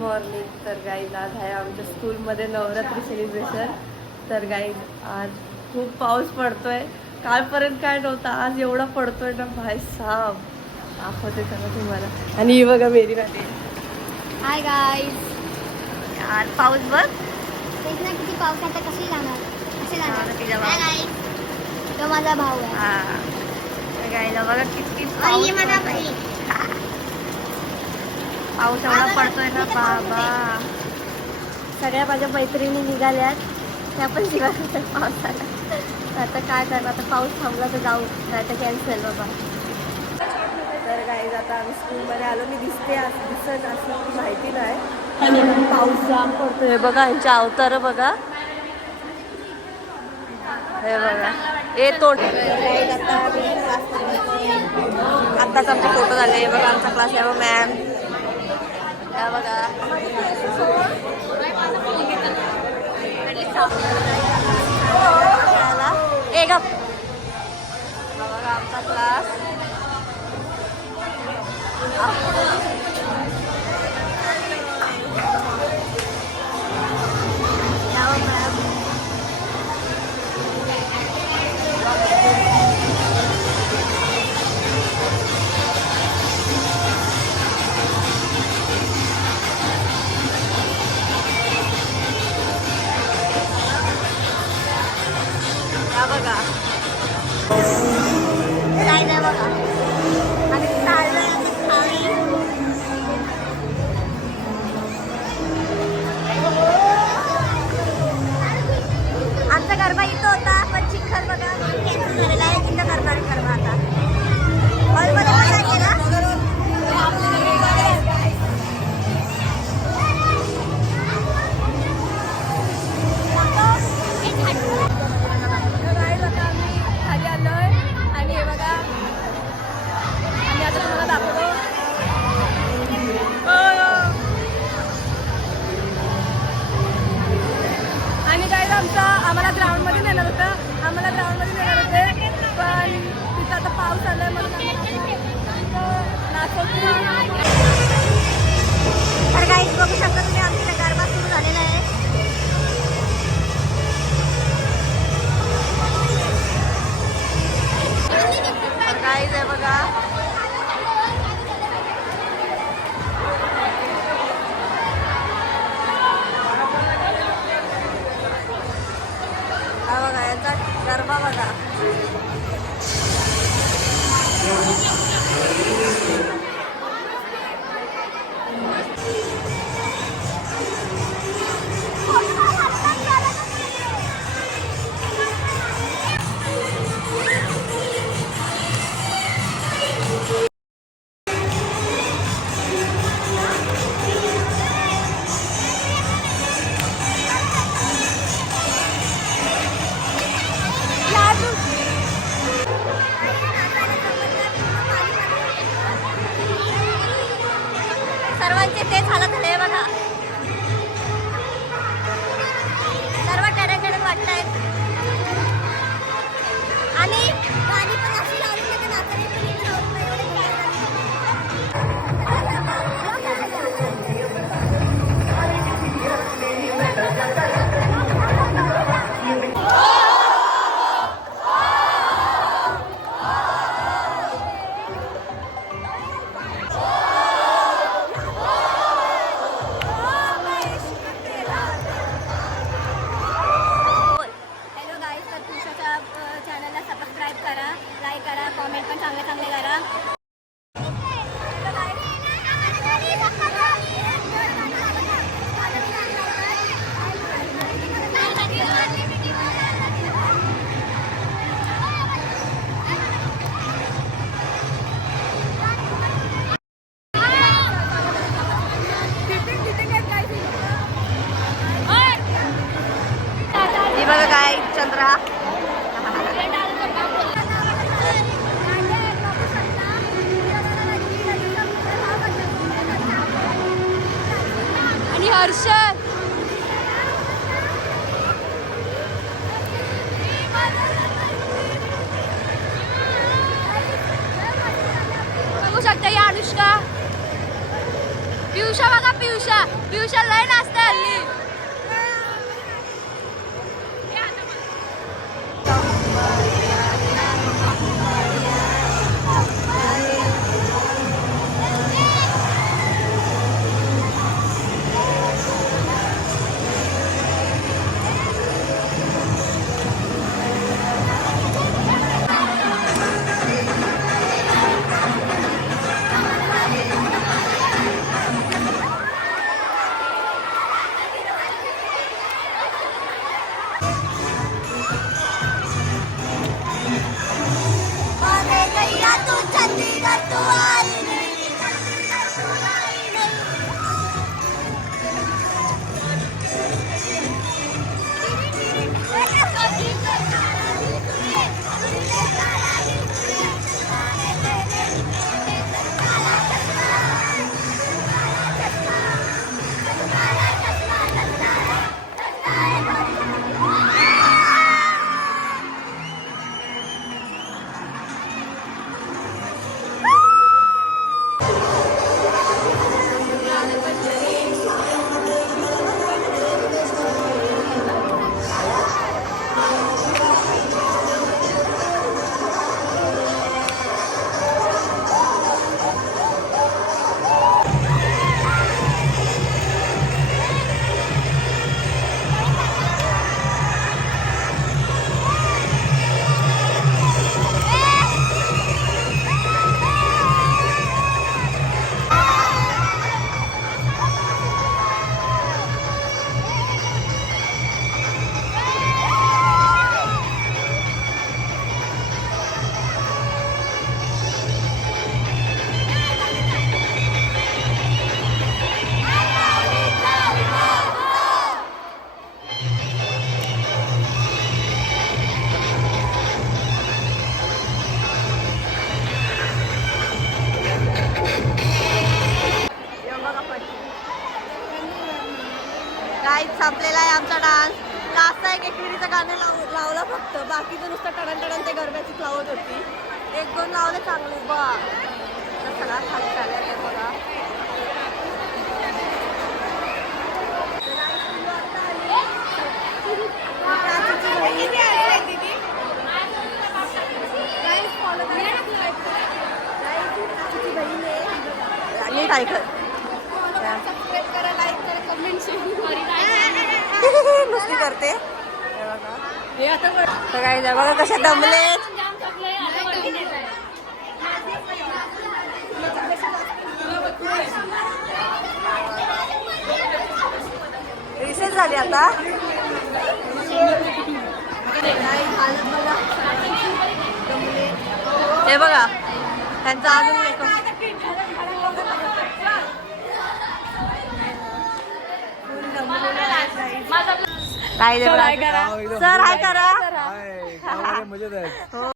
Morning. तर guys आज आहे आमच्या स्कूलमध्ये नवरात्री सेलिब्रेशन. तर गाईज आज खूप पाऊस पडतोय. कालपर्यंत काय नव्हता, आज एवढा पडतोय ना भाई साहब, दाखवते चला तुम्हाला. आणि ही बघा मेरी राहते. Hi guys. यार पाऊस बघ, तेच ना किती पाऊस आता कशी जाणार, कसे जाणार. तिच्या भाऊ. हाय गाईज, तो माझा भाऊ आहे. हा गाईला बघा किती आणि ये माझा पाऊस भाई. पाऊस एवढा पडतोय ना बाबा. सगळ्या माझ्या मैत्रिणी निघाल्यात, त्या पण निघाल्या पावसाला. आता काय करणार, आता पाऊस थांबला तर जाऊ, नाही तर कॅन्सल बाबा. तर गाईज आता आम्ही स्कूलमध्ये आलो. मी दिसते दिसत असं माहिती नाही, आणि पाऊस जाम पडतोय. बघा यांच्या अवतार बघा, हे बघा येतो. आत्ताच आमचे फोटो झाले. हे बघा आमचा क्लास आहे मॅम, या बघा. एक बघा आमचा क्लास. बघा काय नाही बघा, आणि आमचा गरबा इथं होता, पण चिखल बघा कॅन्सल झालेला आहे. तिथं करणार गरबा आता हॉलमध्ये पण नाही केला. खाली आलोय आणि हे बघा, आणि आता तुम्हाला दाखवतो. आणि काय आम्हाला ग्राउंडमध्ये नेणार होतं, पण तिथं आता पाऊस आलाय म्हणून तर काही बघू शकता तुम्ही, आमच्या गरबा सुरू झालेला आहे. गाईज आहे बघा, हा बघा याचा गरबा बघा. सर्वांचे तेच हालत झाले बघा, सर्व टडटड वाटतायत. आणि गाणी पण अशी लावली तर नाचायला पण इच्छा होत नाही, एवढी चॅनलला सबस्क्राईब करा, लाईक करा, कॉमेंट पण चांगले चांगले करा. ही बघा काय चंद्रा. आणि हर्षद बघू शकता, ही अनुष्का, पियुषा बघा पियुषा पियुषा लय नाचते हल्ली संपलेला आहे आमचा डान्स लास्ट एक एकविरीचं गाणं लावलं फक्त बाकीचं नुसतं टडन टडन ते गरब्याचीच लावत होती एक दोन लावले चांगले बा सगळा खाली चाललाय बघा नीट ऐकत नुसती करते तर काही बघा कशा दमले रिसेस झाली आता हे बघा त्यांचा अजून काय सर हाय करा मजेत आहे.